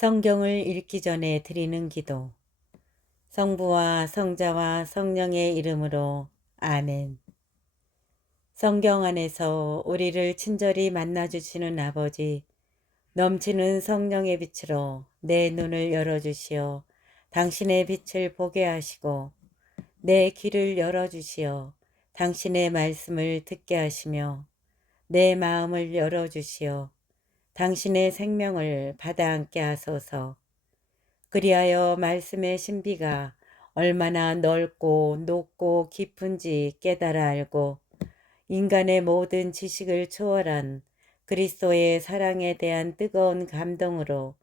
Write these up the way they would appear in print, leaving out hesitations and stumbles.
성경을 읽기 전에 드리는 기도. 성부와 성자와 성령의 이름으로 아멘. 성경 안에서 우리를 친절히 만나주시는 아버지, 넘치는 성령의 빛으로 내 눈을 열어주시어 당신의 빛을 보게 하시고 내 귀를 열어주시어 당신의 말씀을 듣게 하시며 내 마음을 열어주시어 당신의 생명을 받아 안게 하소서. 그리하여 말씀의 신비가 얼마나 넓고 높고 깊은지 깨달아 알고 인간의 모든 지식을 초월한 그리스도의 사랑에 대한 뜨거운 감동으로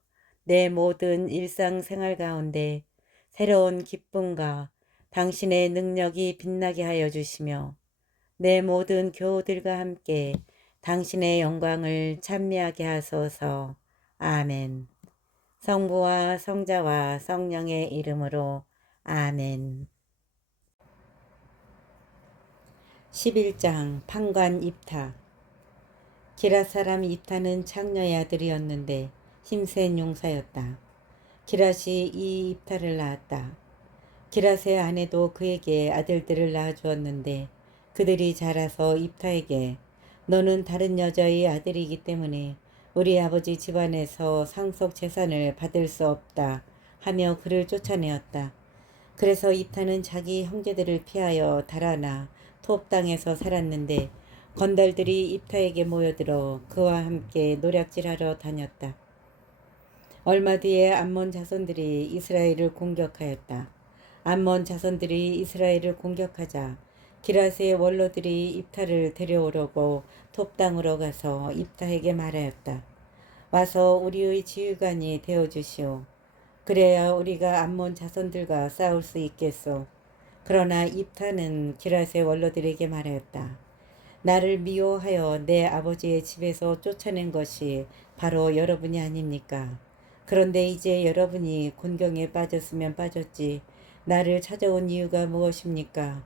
내 모든 일상생활 가운데 새로운 기쁨과 당신의 능력이 빛나게 하여 주시며 내 모든 교우들과 함께 당신의 영광을 찬미하게 하소서. 아멘. 성부와 성자와 성령의 이름으로 아멘. 11장 판관 입타. 기랏 사람 입타는 창녀의 아들이었는데 힘센 용사였다. 기랏이 이 입타를 낳았다. 기랏의 아내도 그에게 아들들을 낳아주었는데 그들이 자라서 입타에게 너는 다른 여자의 아들이기 때문에 우리 아버지 집안에서 상속 재산을 받을 수 없다 하며 그를 쫓아내었다. 그래서 입타는 자기 형제들을 피하여 달아나 톱 땅에서 살았는데 건달들이 입타에게 모여들어 그와 함께 노략질하러 다녔다. 얼마 뒤에 암몬 자손들이 이스라엘을 공격하였다. 암몬 자손들이 이스라엘을 공격하자 기랏의 원로들이 입타를 데려오려고 톱 땅으로 가서 입타에게 말하였다. 와서 우리의 지휘관이 되어주시오. 그래야 우리가 암몬 자손들과 싸울 수 있겠소. 그러나 입타는 기랏의 원로들에게 말하였다. 나를 미워하여 내 아버지의 집에서 쫓아낸 것이 바로 여러분이 아닙니까? 그런데 이제 여러분이 곤경에 빠졌으면 빠졌지 나를 찾아온 이유가 무엇입니까?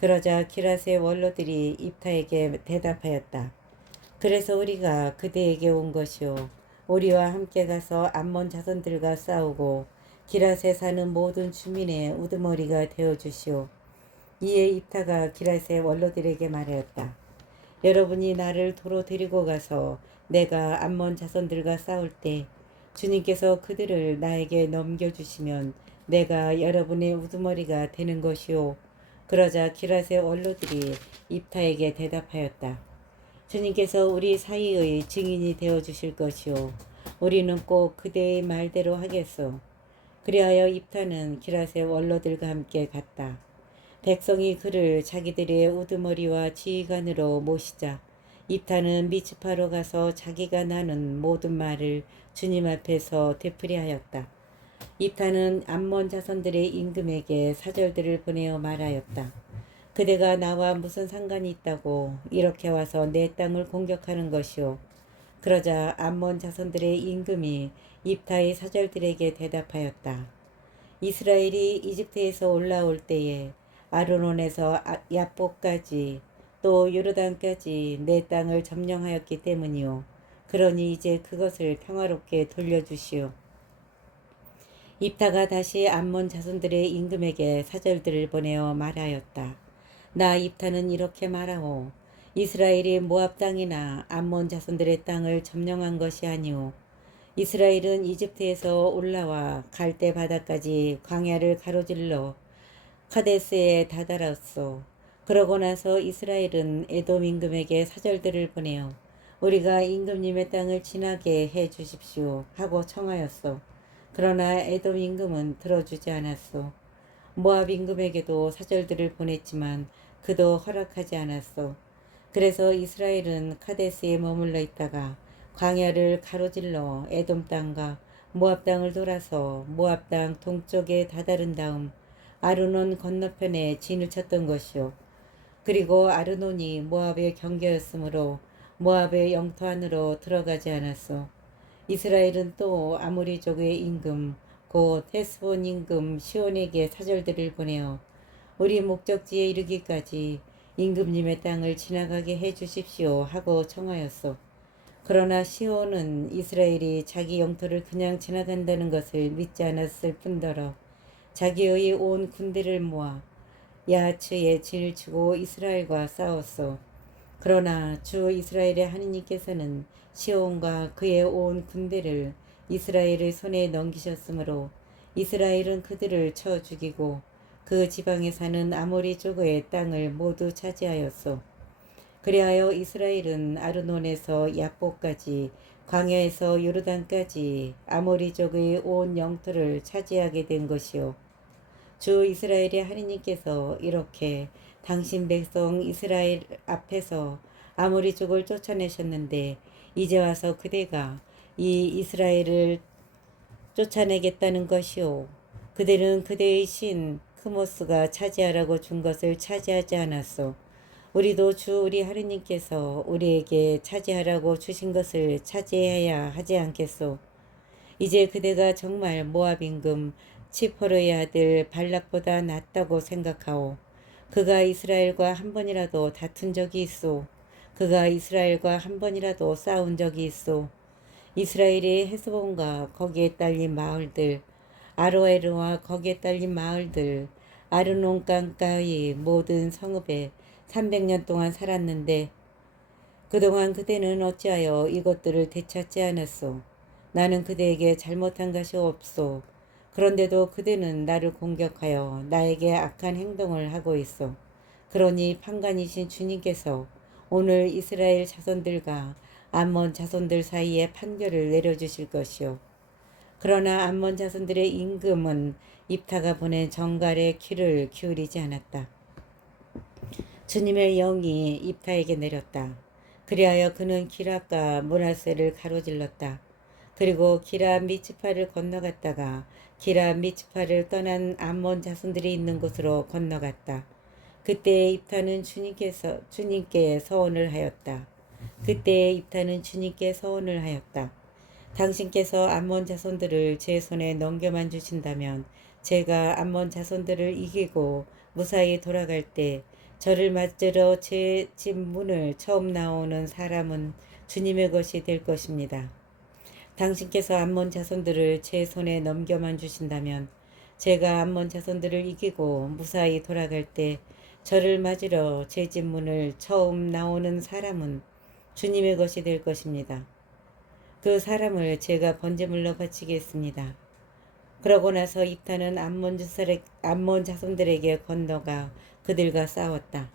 그러자 기랏의 원로들이 입타에게 대답하였다. 그래서 우리가 그대에게 온 것이요. 우리와 함께 가서 암몬 자손들과 싸우고 기랏에 사는 모든 주민의 우두머리가 되어주시오. 이에 입타가 기랏의 원로들에게 말하였다. 여러분이 나를 도로 데리고 가서 내가 암몬 자손들과 싸울 때 주님께서 그들을 나에게 넘겨주시면 내가 여러분의 우두머리가 되는 것이오. 그러자 기랏의 원로들이 입타에게 대답하였다. 주님께서 우리 사이의 증인이 되어주실 것이오. 우리는 꼭 그대의 말대로 하겠소. 그리하여 입타는 기랏의 원로들과 함께 갔다. 백성이 그를 자기들의 우두머리와 지휘관으로 모시자 입타는 미츠파로 가서 자기가 나눈 모든 말을 주님 앞에서 되풀이하였다. 입타는 암몬 자손들의 임금에게 사절들을 보내어 말하였다. 그대가 나와 무슨 상관이 있다고 이렇게 와서 내 땅을 공격하는 것이오. 그러자 암몬 자손들의 임금이 입타의 사절들에게 대답하였다. 이스라엘이 이집트에서 올라올 때에 아르논에서 야복까지 또 요르단까지 내 땅을 점령하였기 때문이오. 그러니 이제 그것을 평화롭게 돌려주시오. 입타가 다시 암몬 자손들의 임금에게 사절들을 보내어 말하였다. 나 입타는 이렇게 말하오. 이스라엘이 모압 땅이나 암몬 자손들의 땅을 점령한 것이 아니오. 이스라엘은 이집트에서 올라와 갈대 바다까지 광야를 가로질러 카데스에 다다랐소. 그러고 나서 이스라엘은 에돔 임금에게 사절들을 보내어 우리가 임금님의 땅을 지나게 해 주십시오 하고 청하였소. 그러나 에돔 임금은 들어주지 않았소. 모압 임금에게도 사절들을 보냈지만 그도 허락하지 않았소. 그래서 이스라엘은 카데스에 머물러 있다가 광야를 가로질러 에돔 땅과 모압 땅을 돌아서 모압 땅 동쪽에 다다른 다음 아르논 건너편에 진을 쳤던 것이요. 그리고 아르논이 모압의 경계였으므로 모압의 영토 안으로 들어가지 않았소. 이스라엘은 또 아모리족의 임금 곧 헤스본 임금 시온에게 사절들을 보내어 우리 목적지에 이르기까지 임금님의 땅을 지나가게 해 주십시오 하고 청하였소. 그러나 시온은 이스라엘이 자기 영토를 그냥 지나간다는 것을 믿지 않았을 뿐더러 자기의 온 군대를 모아 야하츠에 진을 치고 이스라엘과 싸웠소. 그러나 주 이스라엘의 하느님께서는 시온과 그의 온 군대를 이스라엘의 손에 넘기셨으므로 이스라엘은 그들을 쳐 죽이고 그 지방에 사는 아모리 족의 땅을 모두 차지하였소. 그리하여 이스라엘은 아르논에서 야복까지 광야에서 요르단까지 아모리족의 온 영토를 차지하게 된 것이요. 주 이스라엘의 하느님께서 이렇게 당신 백성 이스라엘 앞에서 아모리족을 쫓아내셨는데 이제 와서 그대가 이 이스라엘을 쫓아내겠다는 것이요. 그들은 그대의 신 크모스가 차지하라고 준 것을 차지하지 않았소. 우리도 주 우리 하느님께서 우리에게 차지하라고 주신 것을 차지해야 하지 않겠소. 이제 그대가 정말 모압 임금 치포르의 아들 발락보다 낫다고 생각하오. 그가 이스라엘과 한 번이라도 다툰 적이 있소. 그가 이스라엘과 한 번이라도 싸운 적이 있소. 이스라엘의 헤스본과 거기에 딸린 마을들, 아로에르와 거기에 딸린 마을들, 아르논 강가의 모든 성읍에 300년 동안 살았는데 그동안 그대는 어찌하여 이것들을 되찾지 않았소. 나는 그대에게 잘못한 것이 없소. 그런데도 그대는 나를 공격하여 나에게 악한 행동을 하고 있어. 그러니 판관이신 주님께서 오늘 이스라엘 자손들과 암몬 자손들 사이에 판결을 내려주실 것이요. 그러나 암몬 자손들의 임금은 입타가 보낸 정갈의 귀를 기울이지 않았다. 주님의 영이 입타에게 내렸다. 그리하여 그는 기랍과 므낫세를 가로질렀다. 그리고 기랍 미츠파를 건너갔다가 기랍 미츠파를 떠난 암몬 자손들이 있는 곳으로 건너갔다. 그때 입타는 주님께 서원을 하였다. 그때 입타는 주님께 서원을 하였다. 당신께서 암몬 자손들을 제 손에 넘겨만 주신다면 제가 암몬 자손들을 이기고 무사히 돌아갈 때 저를 맞으러 제 집 문을 처음 나오는 사람은 주님의 것이 될 것입니다. 당신께서 암몬 자손들을 제 손에 넘겨만 주신다면 제가 암몬 자손들을 이기고 무사히 돌아갈 때 저를 맞으러 제 집 문을 처음 나오는 사람은 주님의 것이 될 것입니다. 그 사람을 제가 번제물로 바치겠습니다. 그러고 나서 입타는 암몬 자손들에게 건너가 그들과 싸웠다.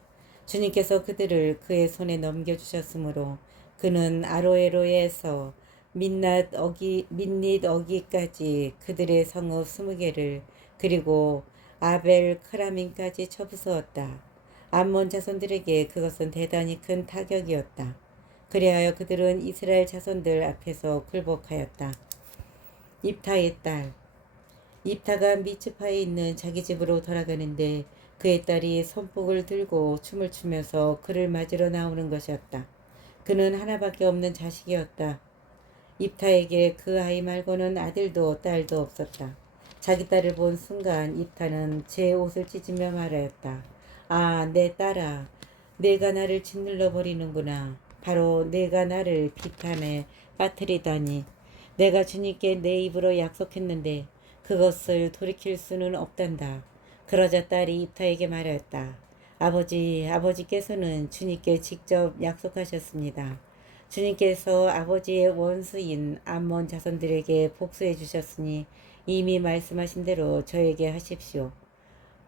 주님께서 그들을 그의 손에 넘겨주셨으므로 그는 아로에로에서 민닛 어기까지 그들의 성읍 20개를 그리고 아벨 크라민까지 쳐부수었다. 암몬 자손들에게 그것은 대단히 큰 타격이었다. 그리하여 그들은 이스라엘 자손들 앞에서 굴복하였다. 입타의 딸 입타가 미츠파에 있는 자기 집으로 돌아가는데 그의 딸이 손복을 들고 춤을 추면서 그를 맞으러 나오는 것이었다. 그는 하나밖에 없는 자식이었다. 입타에게 그 아이 말고는 아들도 딸도 없었다. 자기 딸을 본 순간 입타는 제 옷을 찢으며 말하였다. 아, 내 딸아, 내가 나를 짓눌러 버리는구나. 바로 내가 나를 비탄에 빠뜨리다니. 내가 주님께 내 입으로 약속했는데 그것을 돌이킬 수는 없단다. 그러자 딸이 입타에게 말하였다. 아버지께서는 주님께 직접 약속하셨습니다. 주님께서 아버지의 원수인 암몬 자손들에게 복수해 주셨으니 이미 말씀하신 대로 저에게 하십시오.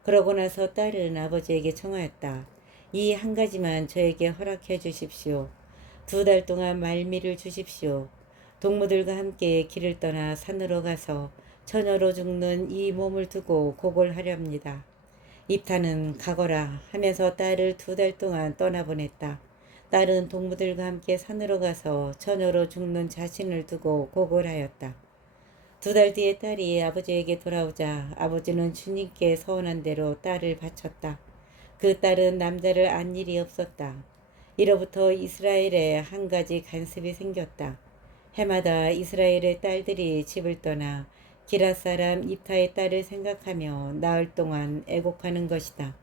그러고 나서 딸은 아버지에게 청하였다. 이 한 가지만 저에게 허락해 주십시오. 2달 동안 말미를 주십시오. 동무들과 함께 길을 떠나 산으로 가서 처녀로 죽는 이 몸을 두고 고골하렵니다. 입타는 가거라 하면서 딸을 2달 동안 떠나보냈다. 딸은 동무들과 함께 산으로 가서 처녀로 죽는 자신을 두고 고골하였다. 2달 뒤에 딸이 아버지에게 돌아오자 아버지는 주님께 서원한 대로 딸을 바쳤다. 그 딸은 남자를 안 일이 없었다. 이로부터 이스라엘에 한 가지 간섭이 생겼다. 해마다 이스라엘의 딸들이 집을 떠나 기랏 사람 입타의 딸을 생각하며 나흘 동안 애곡하는 것이다.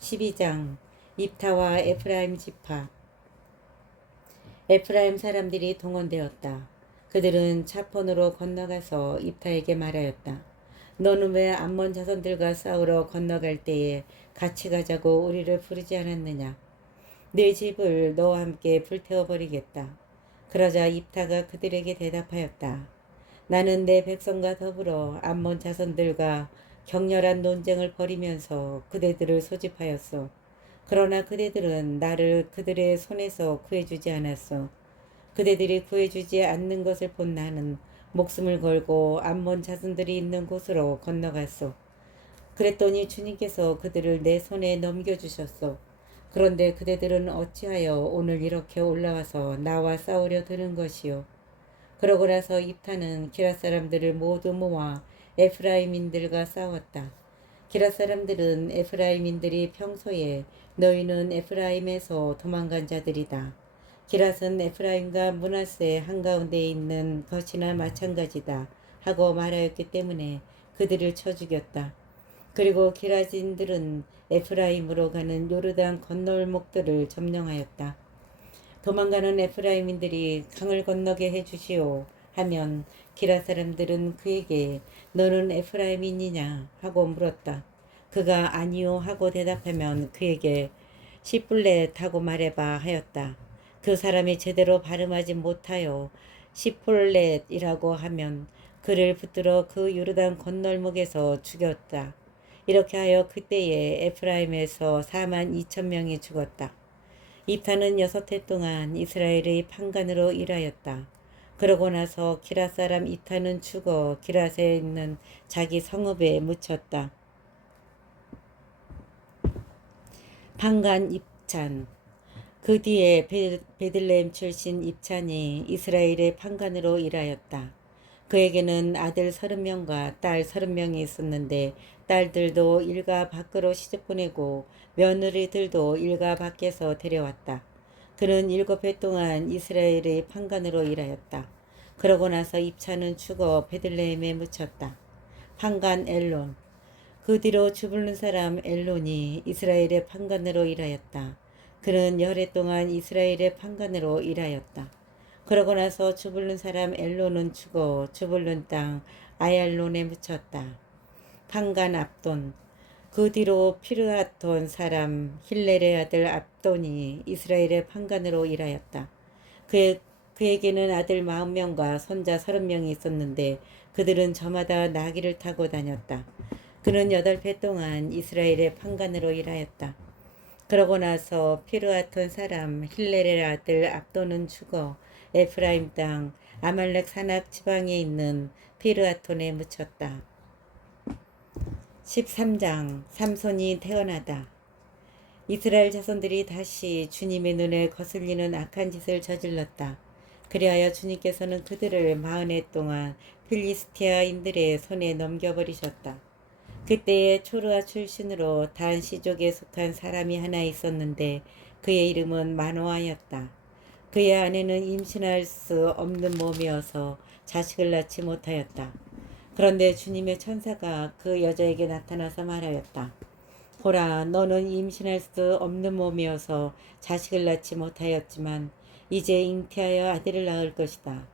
12장 입타와 에프라임 지파. 에프라임 사람들이 동원되었다. 그들은 차폰으로 건너가서 입타에게 말하였다. 너는 왜 암몬 자손들과 싸우러 건너갈 때에 같이 가자고 우리를 부르지 않았느냐? 네 집을 너와 함께 불태워버리겠다. 그러자 입타가 그들에게 대답하였다. 나는 내 백성과 더불어 암몬 자손들과 격렬한 논쟁을 벌이면서 그대들을 소집하였소. 그러나 그대들은 나를 그들의 손에서 구해주지 않았소. 그대들이 구해주지 않는 것을 본 나는 목숨을 걸고 암몬 자손들이 있는 곳으로 건너갔소. 그랬더니 주님께서 그들을 내 손에 넘겨주셨소. 그런데 그대들은 어찌하여 오늘 이렇게 올라와서 나와 싸우려 드는 것이요. 그러고 나서 입타는 기랏 사람들을 모두 모아 에프라임인들과 싸웠다. 기랏 사람들은 에프라임인들이 평소에 너희는 에프라임에서 도망간 자들이다. 기랏은 에프라임과 므낫세 한가운데에 있는 것이나 마찬가지다 하고 말하였기 때문에 그들을 쳐 죽였다. 그리고 기라진들은 에프라임으로 가는 요르단 건널목들을 점령하였다. 도망가는 에프라임인들이 강을 건너게 해주시오 하면 기라 사람들은 그에게 너는 에프라임인이냐 하고 물었다. 그가 아니요 하고 대답하면 그에게 시뿔렛 하고 말해봐 하였다. 그 사람이 제대로 발음하지 못하여 시폴렛이라고 하면 그를 붙들어 그 요르단 건널목에서 죽였다. 이렇게 하여 그때에 에프라임에서 4만 2천 명이 죽었다. 입타는 6해 동안 이스라엘의 판관으로 일하였다. 그러고 나서 기랏 사람 입타는 죽어 기랏에 있는 자기 성읍에 묻혔다. 판관 입찬. 그 뒤에 베들레헴 출신 입찬이 이스라엘의 판관으로 일하였다. 그에게는 아들 30명과 딸 30명이 있었는데 딸들도 일가 밖으로 시집보내고 며느리들도 일가 밖에서 데려왔다. 그는 7해 동안 이스라엘의 판관으로 일하였다. 그러고 나서 입찬은 죽어 베들레헴에 묻혔다. 판관 엘론. 그 뒤로 주불룬 사람 엘론이 이스라엘의 판관으로 일하였다. 그는 10해 동안 이스라엘의 판관으로 일하였다. 그러고 나서 주불룬 사람 엘론은 죽어 주불룬 땅 아얄론에 묻혔다. 판관 압돈. 그 뒤로 피르하톤 사람 힐렐의 아들 압돈이 이스라엘의 판관으로 일하였다. 그에게는 아들 40명과 손자 30명이 있었는데 그들은 저마다 나귀를 타고 다녔다. 그는 8해 동안 이스라엘의 판관으로 일하였다. 그러고 나서 피르하톤 사람 힐렐의 아들 압돈은 죽어 에프라임 땅 아말렉 산악 지방에 있는 피르하톤에 묻혔다. 13장 삼손이 태어나다. 이스라엘 자손들이 다시 주님의 눈에 거슬리는 악한 짓을 저질렀다. 그리하여 주님께서는 그들을 40해 동안 필리스티아인들의 손에 넘겨버리셨다. 그때에 초르아 출신으로 단 시족에 속한 사람이 하나 있었는데 그의 이름은 마노아였다. 그의 아내는 임신할 수 없는 몸이어서 자식을 낳지 못하였다. 그런데 주님의 천사가 그 여자에게 나타나서 말하였다. 보라, 너는 임신할 수 없는 몸이어서 자식을 낳지 못하였지만 이제 잉태하여 아들을 낳을 것이다.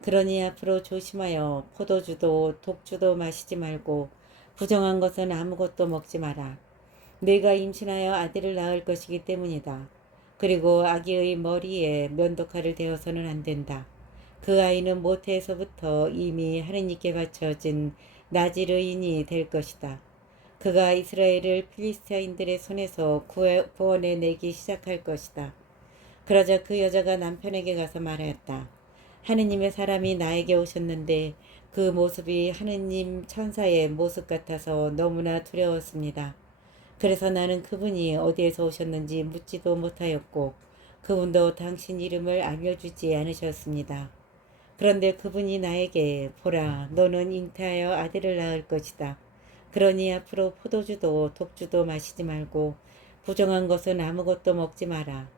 그러니 앞으로 조심하여 포도주도 독주도 마시지 말고 부정한 것은 아무것도 먹지 마라. 네가 임신하여 아들을 낳을 것이기 때문이다. 그리고 아기의 머리에 면도칼을 대어서는 안 된다. 그 아이는 모태에서부터 이미 하느님께 바쳐진 나지르인이 될 것이다. 그가 이스라엘을 필리스티아인들의 손에서 구원해 내기 시작할 것이다. 그러자 그 여자가 남편에게 가서 말하였다. 하느님의 사람이 나에게 오셨는데 그 모습이 하느님 천사의 모습 같아서 너무나 두려웠습니다. 그래서 나는 그분이 어디에서 오셨는지 묻지도 못하였고 그분도 당신 이름을 알려주지 않으셨습니다. 그런데 그분이 나에게 보라, 너는 잉태하여 아들을 낳을 것이다. 그러니 앞으로 포도주도 독주도 마시지 말고 부정한 것은 아무것도 먹지 마라.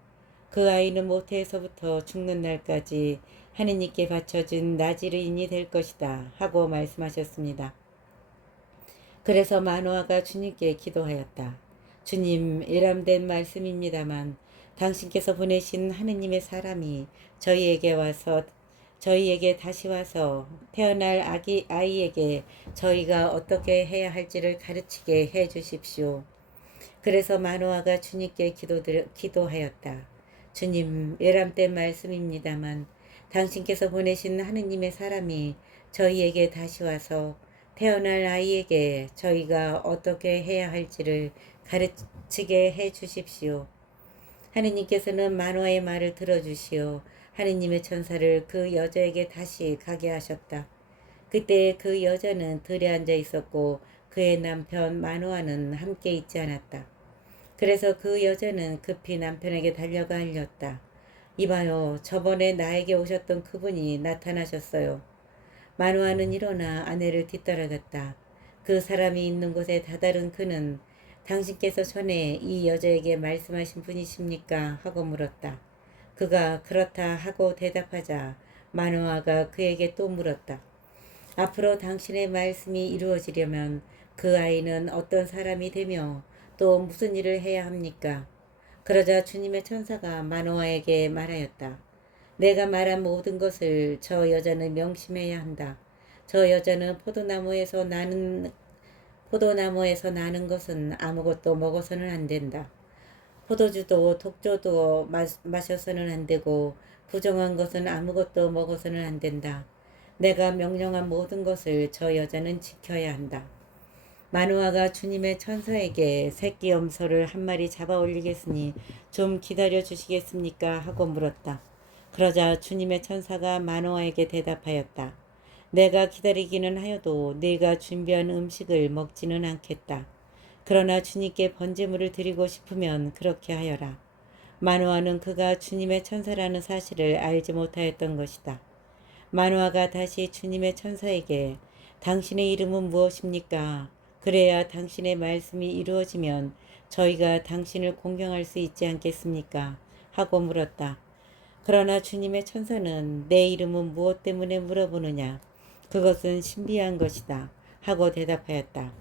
그 아이는 모태에서부터 죽는 날까지 하느님께 바쳐진 나지르인이 될 것이다 하고 말씀하셨습니다. 그래서 마노아가 주님께 기도하였다. 주님, 일함된 말씀입니다만 당신께서 보내신 하느님의 사람이 저희에게 다시 와서 태어날 아이에게 저희가 어떻게 해야 할지를 가르치게 해 주십시오. 그래서 마노아가 주님께 기도하였다. 주님, 외람된 말씀입니다만 당신께서 보내신 하느님의 사람이 저희에게 다시 와서 태어날 아이에게 저희가 어떻게 해야 할지를 가르치게 해 주십시오. 하느님께서는 마노아의 말을 들어주시어 하느님의 천사를 그 여자에게 다시 가게 하셨다. 그때 그 여자는 들에 앉아 있었고 그의 남편 마노아는 함께 있지 않았다. 그래서 그 여자는 급히 남편에게 달려가 알렸다. 이봐요, 저번에 나에게 오셨던 그분이 나타나셨어요. 마노아는 일어나 아내를 뒤따라갔다. 그 사람이 있는 곳에 다다른 그는 당신께서 전에 이 여자에게 말씀하신 분이십니까? 하고 물었다. 그가 그렇다 하고 대답하자 마노아가 그에게 또 물었다. 앞으로 당신의 말씀이 이루어지려면 그 아이는 어떤 사람이 되며 또 무슨 일을 해야 합니까? 그러자 주님의 천사가 마노아에게 말하였다. 내가 말한 모든 것을 저 여자는 명심해야 한다. 저 여자는 포도나무에서 나는 것은 아무것도 먹어서는 안 된다. 포도주도 독조도 마셔서는 안 되고 부정한 것은 아무것도 먹어서는 안 된다. 내가 명령한 모든 것을 저 여자는 지켜야 한다. 마노아가 주님의 천사에게 새끼 염소를 한 마리 잡아 올리겠으니 좀 기다려 주시겠습니까? 하고 물었다. 그러자 주님의 천사가 마노아에게 대답하였다. 내가 기다리기는 하여도 네가 준비한 음식을 먹지는 않겠다. 그러나 주님께 번제물을 드리고 싶으면 그렇게 하여라. 마노아는 그가 주님의 천사라는 사실을 알지 못하였던 것이다. 마노아가 다시 주님의 천사에게 당신의 이름은 무엇입니까? 그래야 당신의 말씀이 이루어지면 저희가 당신을 공경할 수 있지 않겠습니까? 하고 물었다. 그러나 주님의 천사는 내 이름은 무엇 때문에 물어보느냐? 그것은 신비한 것이다. 하고 대답하였다.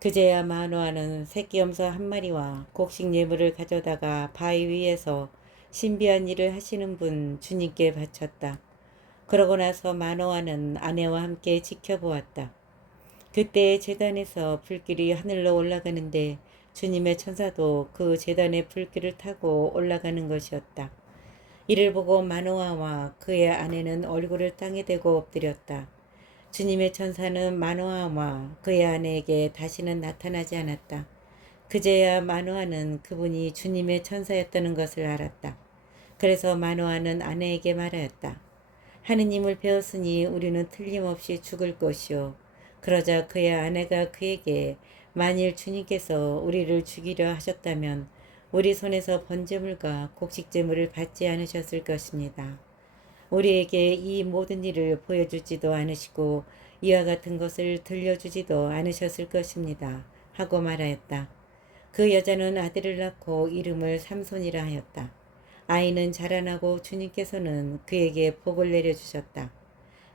그제야 마노아는 새끼 염소 한 마리와 곡식 예물을 가져다가 바위 위에서 신비한 일을 하시는 분 주님께 바쳤다. 그러고 나서 마노아는 아내와 함께 지켜보았다. 그때 제단에서 불길이 하늘로 올라가는데 주님의 천사도 그 제단의 불길을 타고 올라가는 것이었다. 이를 보고 마노아와 그의 아내는 얼굴을 땅에 대고 엎드렸다. 주님의 천사는 마노아와 그의 아내에게 다시는 나타나지 않았다. 그제야 마노아는 그분이 주님의 천사였다는 것을 알았다. 그래서 마노아는 아내에게 말하였다. 하느님을 배웠으니 우리는 틀림없이 죽을 것이요. 그러자 그의 아내가 그에게 만일 주님께서 우리를 죽이려 하셨다면 우리 손에서 번제물과 곡식제물을 받지 않으셨을 것입니다. 우리에게 이 모든 일을 보여주지도 않으시고 이와 같은 것을 들려주지도 않으셨을 것입니다. 하고 말하였다. 그 여자는 아들을 낳고 이름을 삼손이라 하였다. 아이는 자라나고 주님께서는 그에게 복을 내려주셨다.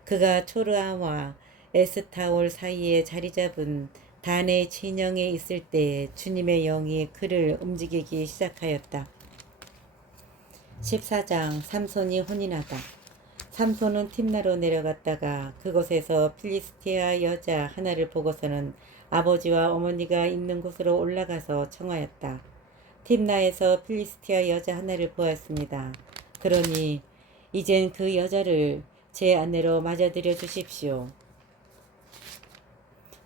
그가 초르아와 에스타올 사이에 자리 잡은 단의 진영에 있을 때 주님의 영이 그를 움직이기 시작하였다. 14장 삼손이 혼인하다. 삼손은 팀나로 내려갔다가 그곳에서 필리스티아 여자 하나를 보고서는 아버지와 어머니가 있는 곳으로 올라가서 청하였다. 팀나에서 필리스티아 여자 하나를 보았습니다. 그러니 이젠 그 여자를 제 아내로 맞아들여 주십시오.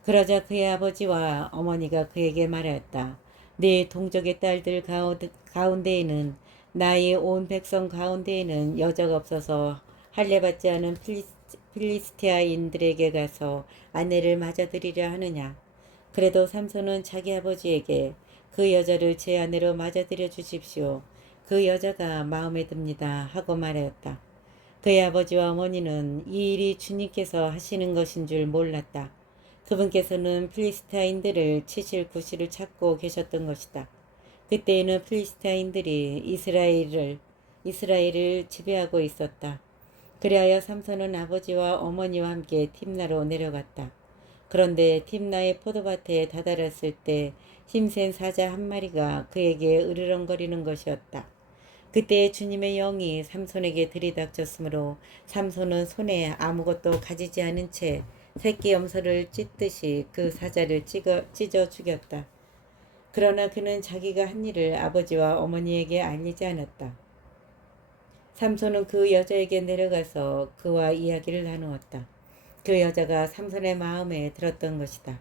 그러자 그의 아버지와 어머니가 그에게 말하였다. 네 동족의 딸들 가운데에는 나의 온 백성 가운데에는 여자가 없어서 할례받지 않은 필리스티아인들에게 가서 아내를 맞아들이려 하느냐. 그래도 삼손은 자기 아버지에게 그 여자를 제 아내로 맞아들여 주십시오. 그 여자가 마음에 듭니다. 하고 말하였다. 그의 아버지와 어머니는 이 일이 주님께서 하시는 것인 줄 몰랐다. 그분께서는 필리스타인들을 치실 구실을 찾고 계셨던 것이다. 그때에는 필리스타인들이 이스라엘을 지배하고 있었다. 그리하여 삼손은 아버지와 어머니와 함께 팀나로 내려갔다. 그런데 팀나의 포도밭에 다다랐을 때 힘센 사자 한 마리가 그에게 으르렁거리는 것이었다. 그때 주님의 영이 삼손에게 들이닥쳤으므로 삼손은 손에 아무것도 가지지 않은 채 새끼 염소를 찢듯이 그 사자를 찢어 죽였다. 그러나 그는 자기가 한 일을 아버지와 어머니에게 알리지 않았다. 삼손은 그 여자에게 내려가서 그와 이야기를 나누었다. 그 여자가 삼손의 마음에 들었던 것이다.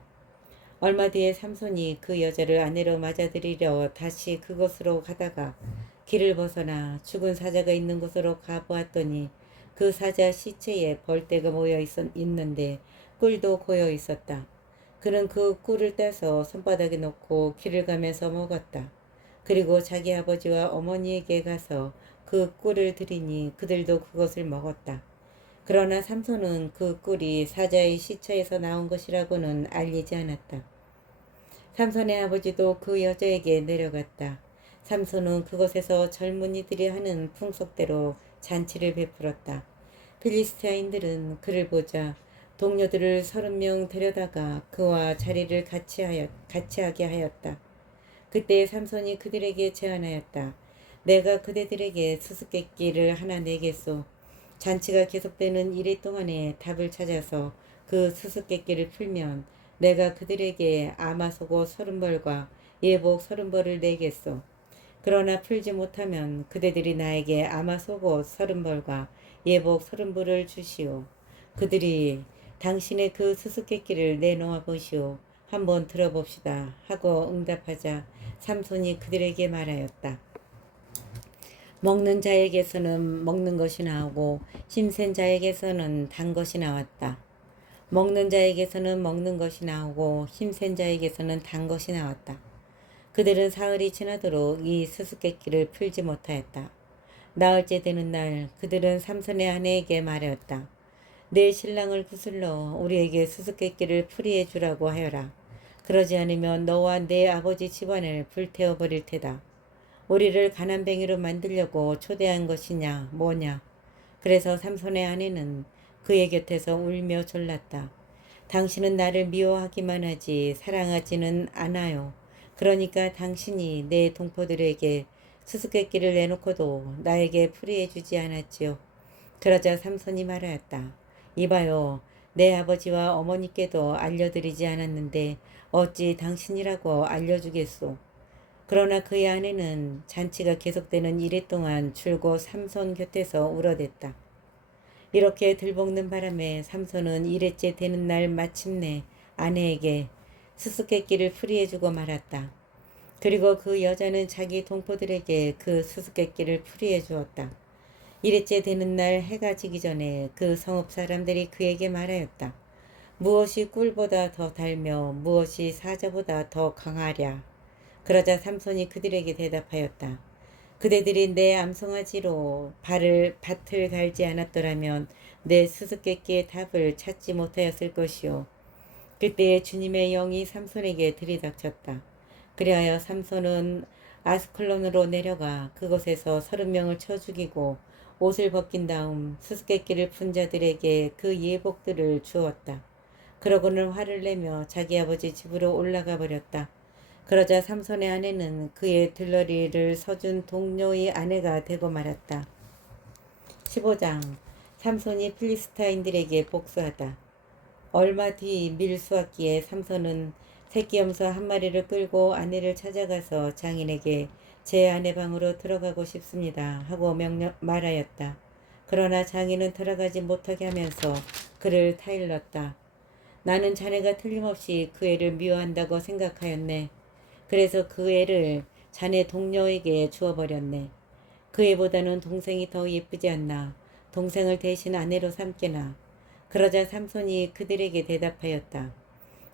얼마 뒤에 삼손이 그 여자를 아내로 맞아들이려 다시 그곳으로 가다가 길을 벗어나 죽은 사자가 있는 곳으로 가보았더니 그 사자 시체에 벌떼가 있는데 꿀도 고여 있었다. 그는 그 꿀을 따서 손바닥에 넣고 길을 가면서 먹었다. 그리고 자기 아버지와 어머니에게 가서 그 꿀을 드리니 그들도 그것을 먹었다. 그러나 삼손은 그 꿀이 사자의 시체에서 나온 것이라고는 알리지 않았다. 삼손의 아버지도 그 여자에게 내려갔다. 삼손은 그곳에서 젊은이들이 하는 풍속대로 잔치를 베풀었다. 필리스티아인들은 그를 보자 동료들을 30명 데려다가 그와 자리를 같이 하게 하였다. 그때 삼손이 그들에게 제안하였다. 내가 그대들에게 수수께끼를 하나 내겠소. 잔치가 계속되는 이래 동안에 답을 찾아서 그 수수께끼를 풀면 내가 그들에게 아마소고 30벌과 예복 30벌을 내겠소. 그러나 풀지 못하면 그대들이 나에게 아마소고 30벌과 예복 30벌을 주시오. 그들이 당신의 그 수수께끼를 내놓아 보시오. 한번 들어봅시다. 하고 응답하자 삼손이 그들에게 말하였다. 먹는 자에게서는 먹는 것이 나오고 힘센 자에게서는 단 것이 나왔다. 먹는 자에게서는 먹는 것이 나오고 힘센 자에게서는 단 것이 나왔다. 그들은 사흘이 지나도록 이 수수께끼를 풀지 못하였다. 나흘째 되는 날 그들은 삼손의 아내에게 말하였다. 내 신랑을 구슬러 우리에게 수수께끼를 풀이해 주라고 하여라. 그러지 않으면 너와 내 아버지 집안을 불태워 버릴 테다. 우리를 가난뱅이로 만들려고 초대한 것이냐 뭐냐. 그래서 삼손의 아내는 그의 곁에서 울며 졸랐다. 당신은 나를 미워하기만 하지 사랑하지는 않아요. 그러니까 당신이 내 동포들에게 수수께끼를 내놓고도 나에게 풀이해 주지 않았지요. 그러자 삼손이 말하였다. 이봐요. 내 아버지와 어머니께도 알려드리지 않았는데 어찌 당신이라고 알려주겠소. 그러나 그의 아내는 잔치가 계속되는 이래 동안 줄곧 삼손 곁에서 울어댔다. 이렇게 들볶는 바람에 삼손은 일회째 되는 날 마침내 아내에게 수수께끼를 풀이해주고 말았다. 그리고 그 여자는 자기 동포들에게 그 수수께끼를 풀이해 주었다. 일회째 되는 날 해가 지기 전에 그 성읍 사람들이 그에게 말하였다. 무엇이 꿀보다 더 달며 무엇이 사자보다 더 강하랴. 그러자 삼손이 그들에게 대답하였다. 그대들이 내 암송아지로 밭을 갈지 않았더라면 내 수수께끼의 답을 찾지 못하였을 것이요. 그때 주님의 영이 삼손에게 들이닥쳤다. 그리하여 삼손은 아스클론으로 내려가 그곳에서 30명을 쳐 죽이고 옷을 벗긴 다음 수수께끼를 푼 자들에게 그 예복들을 주었다. 그러고는 화를 내며 자기 아버지 집으로 올라가 버렸다. 그러자 삼손의 아내는 그의 들러리를 서준 동료의 아내가 되고 말았다. 15장 삼손이 필리스타인들에게 복수하다. 얼마 뒤 밀수학기에 삼손은 새끼 염소 한 마리를 끌고 아내를 찾아가서 장인에게 제 아내 방으로 들어가고 싶습니다 하고 말하였다. 그러나 장인은 들어가지 못하게 하면서 그를 타일렀다. 나는 자네가 틀림없이 그 애를 미워한다고 생각하였네. 그래서 그 애를 자네 동료에게 주어버렸네. 그 애보다는 동생이 더 예쁘지 않나. 동생을 대신 아내로 삼게나. 그러자 삼손이 그들에게 대답하였다.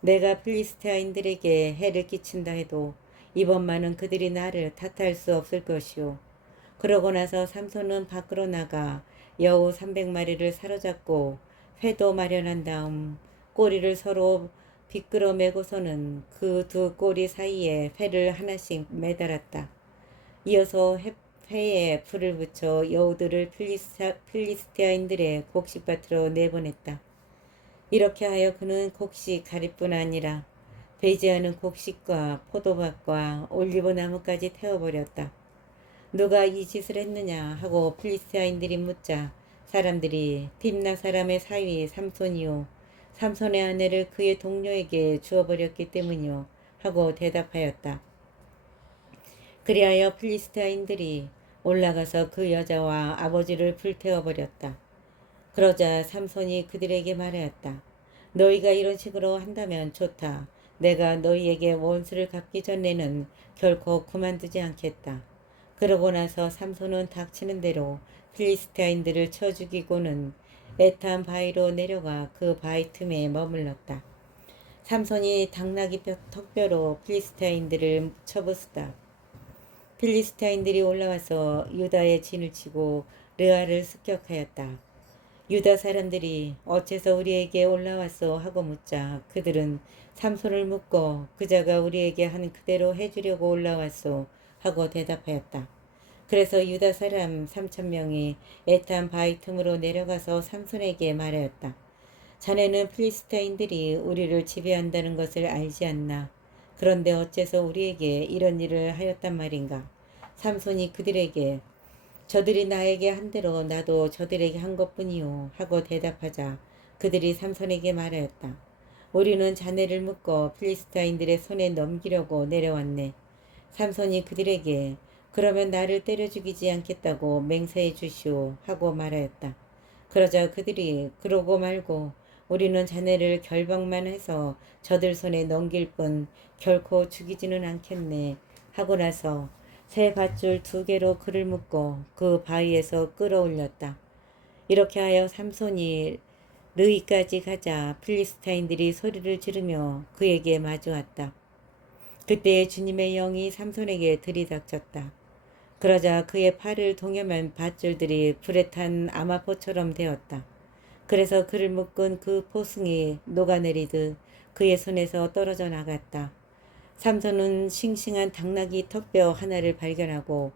내가 필리스티아인들에게 해를 끼친다 해도 이번만은 그들이 나를 탓할 수 없을 것이오. 그러고 나서 삼손은 밖으로 나가 여우 300마리를 사로잡고 회도 마련한 다음 꼬리를 서로 비끄러 매고서는 그 두 꼬리 사이에 회를 하나씩 매달았다. 이어서 회에 불을 붙여 여우들을 필리스티아인들의 곡식밭으로 내보냈다. 이렇게 하여 그는 곡식 가리뿐 아니라 배지하는 곡식과 포도밭과 올리브 나무까지 태워버렸다. 누가 이 짓을 했느냐 하고 필리스타인들이 묻자 사람들이 딥나 사람의 사위 삼손이요 삼손의 아내를 그의 동료에게 주어버렸기 때문이요 하고 대답하였다. 그리하여 필리스타인들이 올라가서 그 여자와 아버지를 불태워버렸다. 그러자 삼손이 그들에게 말하였다. 너희가 이런 식으로 한다면 좋다. 내가 너희에게 원수를 갚기 전에는 결코 그만두지 않겠다. 그러고 나서 삼손은 닥치는 대로 필리스타인들을 쳐 죽이고는 에탄 바위로 내려가 그 바위 틈에 머물렀다. 삼손이 당나귀 턱뼈로 필리스타인들을 쳐부수다. 필리스타인들이 올라와서 유다의 진을 치고 르아를 습격하였다. 유다 사람들이 어째서 우리에게 올라왔소 하고 묻자 그들은 삼손을 묻고 그자가 우리에게 한 그대로 해주려고 올라왔소 하고 대답하였다. 그래서 유다 사람 3,000명이 에탄 바위 틈으로 내려가서 삼손에게 말하였다. 자네는 필리스타인들이 우리를 지배한다는 것을 알지 않나? 그런데 어째서 우리에게 이런 일을 하였단 말인가? 삼손이 그들에게 저들이 나에게 한 대로 나도 저들에게 한 것뿐이요 하고 대답하자 그들이 삼손에게 말하였다. 우리는 자네를 묶어 필리스타인들의 손에 넘기려고 내려왔네. 삼손이 그들에게 그러면 나를 때려 죽이지 않겠다고 맹세해 주시오 하고 말하였다. 그러자 그들이 그러고 말고 우리는 자네를 결박만 해서 저들 손에 넘길 뿐 결코 죽이지는 않겠네 하고 나서 새 밧줄 2개로 그를 묶고 그 바위에서 끌어올렸다. 이렇게 하여 삼손이 르이까지 가자 필리스타인들이 소리를 지르며 그에게 마주왔다. 그때 주님의 영이 삼손에게 들이닥쳤다. 그러자 그의 팔을 동여맨 밧줄들이 불에 탄 아마포처럼 되었다. 그래서 그를 묶은 그 포승이 녹아내리듯 그의 손에서 떨어져 나갔다. 삼손은 싱싱한 당나귀 턱뼈 하나를 발견하고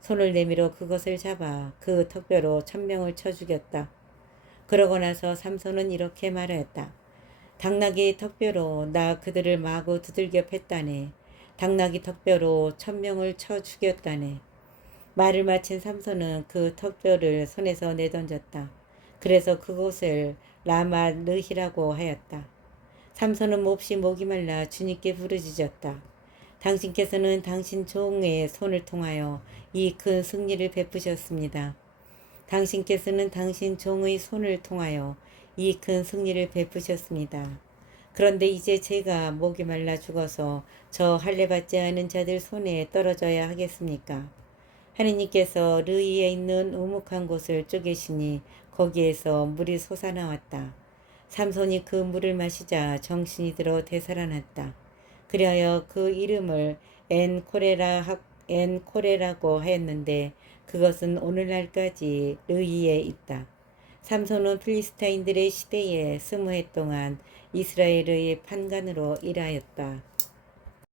손을 내밀어 그것을 잡아 그 턱뼈로 1,000명을 쳐 죽였다. 그러고 나서 삼손은 이렇게 말하였다. 당나귀 턱뼈로 나 그들을 마구 두들겨 팼다네. 당나귀 턱뼈로 1,000명을 쳐 죽였다네. 말을 마친 삼손은 그 턱뼈를 손에서 내던졌다. 그래서 그곳을 라마 르히라고 하였다. 삼손은 몹시 목이 말라 주님께 부르짖었다. 당신께서는 당신 종의 손을 통하여 이 큰 승리를 베푸셨습니다. 당신께서는 당신 종의 손을 통하여 이 큰 승리를 베푸셨습니다. 그런데 이제 제가 목이 말라 죽어서 저 할례받지 않은 자들 손에 떨어져야 하겠습니까? 하느님께서 르이에 있는 우묵한 곳을 쪼개시니 거기에서 물이 솟아나왔다. 삼손이 그 물을 마시자 정신이 들어 되살아났다. 그리하여 그 이름을 엔코레라고 하였는데 그것은 오늘날까지 르이에 있다. 삼손은 필리스타인들의 시대에 20해 동안 이스라엘의 판관으로 일하였다.